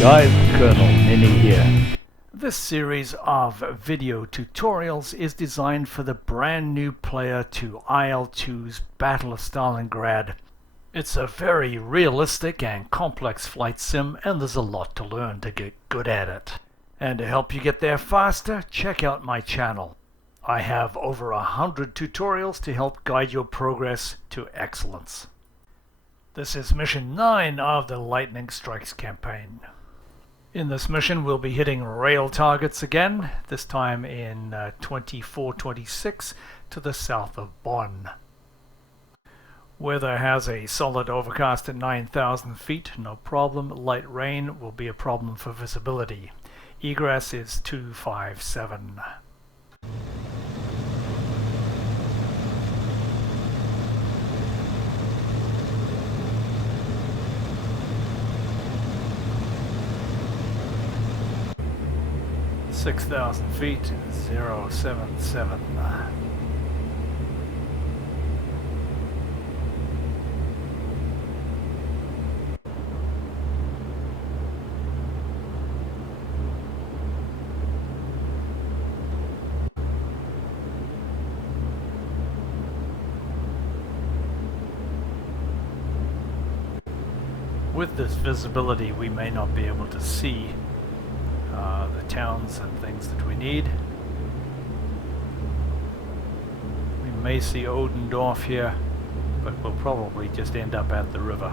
guys, Colonel Mini here. This series of video tutorials is designed for the brand new player to IL-2's Battle of Stalingrad. It's a very realistic and complex flight sim, and there's a lot to learn to get good at it. And to help you get there faster, check out my channel. I have over 100 tutorials to help guide your progress to excellence. This is mission 9 of the Lightning Strikes campaign. In this mission we'll be hitting rail targets again, this time in 2426 to the south of Bonn. Weather has a solid overcast at 9,000 feet, no problem. Light rain will be a problem for visibility. Egress is 257. (6,000 feet) 077. With this visibility, we may not be able to see the towns and things that we need. We may see Odendorf here, but we'll probably just end up at the river.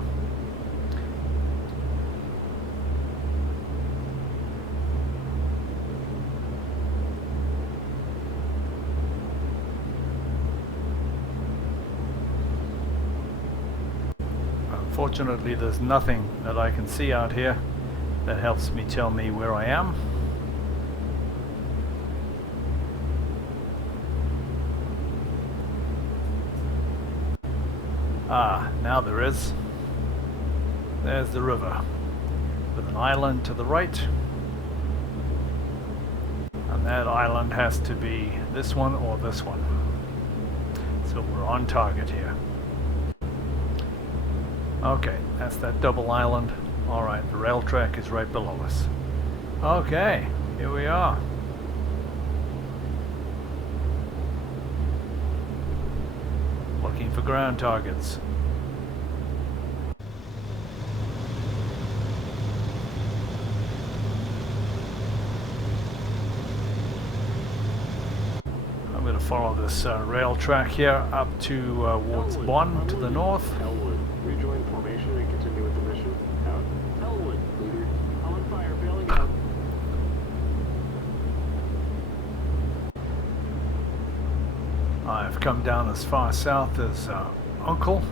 Unfortunately, there's nothing that I can see out here that helps me tell me where I am. Ah, now there is. There's the river, with an island to the right. And that island has to be this one or this one. So we're on target here. Okay, that's that double island. Alright, the rail track is right below us. Okay, here we are. Looking for ground targets. I'm going to follow this rail track here up towards Bonn to the north. Rejoin formation and continue with the mission. Out. Elwood, leader. On fire, bailing out. I've come down as far south as Uncle,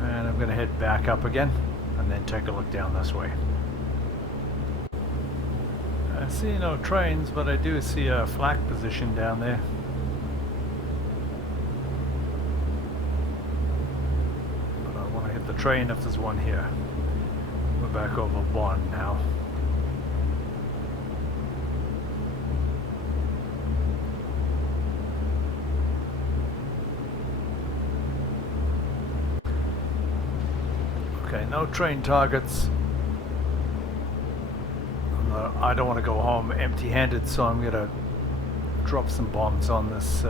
and I'm going to head back up again and then take a look down this way. I see no trains, but I do see a flak position down there. The train if there's one here. We're back over Bonn now. Okay, no train targets. I don't want to go home empty-handed, so I'm going to drop some bombs on this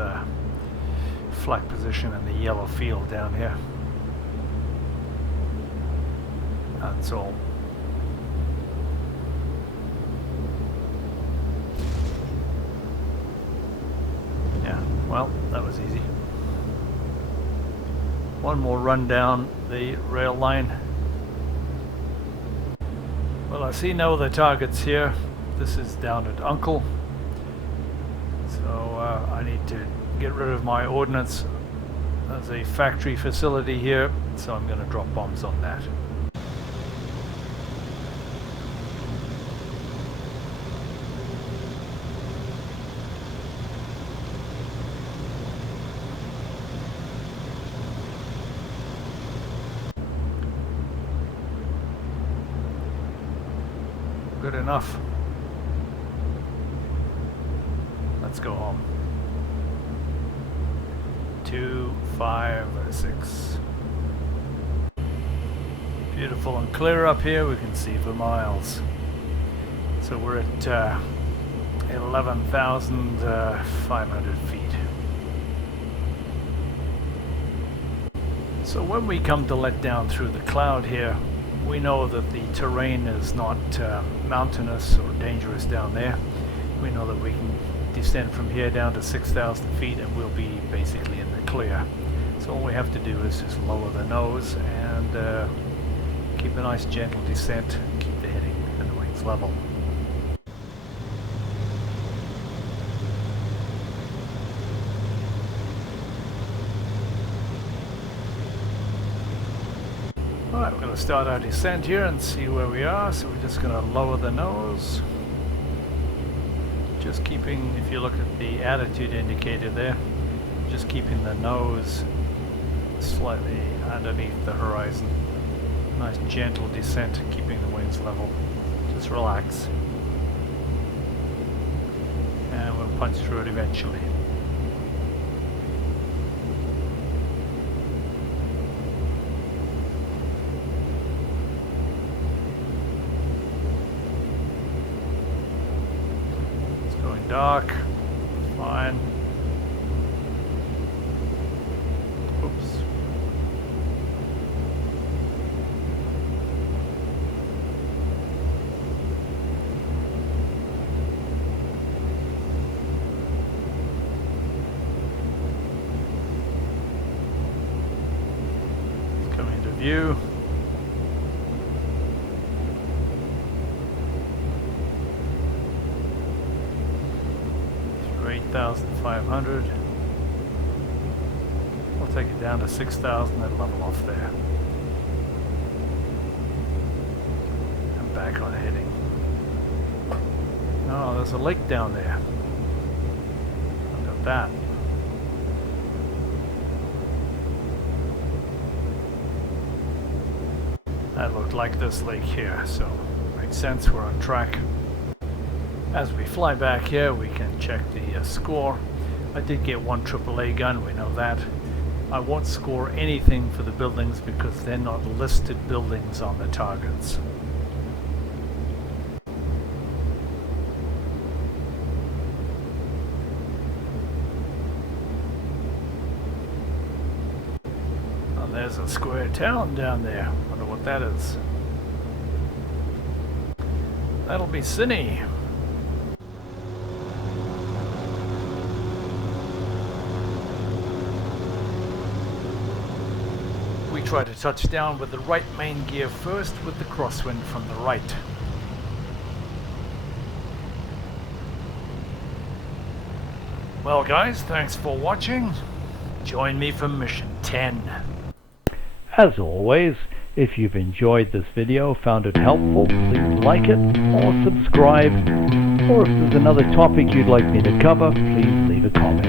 flak position in the yellow field down here. That's all. Yeah, well, that was easy. One more run down the rail line. Well, I see no other targets here. This is down at Uncle. So I need to get rid of my ordnance. There's a factory facility here, so I'm going to drop bombs on that. Good enough. Let's go home. 256. Beautiful and clear up here, we can see for miles. So we're at 11,500 feet. So when we come to let down through the cloud here, we know that the terrain is not mountainous or dangerous down there. We know that we can descend from here down to 6,000 feet and we'll be basically in the clear. So all we have to do is just lower the nose and keep a nice gentle descent, keep the heading and the wings level. Alright, we're going to start our descent here and see where we are. So we're just going to lower the nose. Just keeping, if you look at the attitude indicator there, just keeping the nose slightly underneath the horizon. Nice gentle descent, keeping the wings level. Just relax. And we'll punch through it eventually. Dark, fine. Oops. It's coming into view. 8,500. We'll take it down to 6,000 and level off there. And back on heading. Oh, there's a lake down there. Look at that. That looked like this lake here, so makes sense, we're on track. As we fly back here, we can check the score. I did get one AAA gun, we know that. I won't score anything for the buildings because they're not listed buildings on the targets. Oh, there's a square town down there. Wonder what that is. That'll be Sydney. We try to touch down with the right main gear first with the crosswind from the right. Well guys, thanks for watching. Join me for mission 10. As always, if you've enjoyed this video, found it helpful, please like it or subscribe. Or if there's another topic you'd like me to cover, please leave a comment.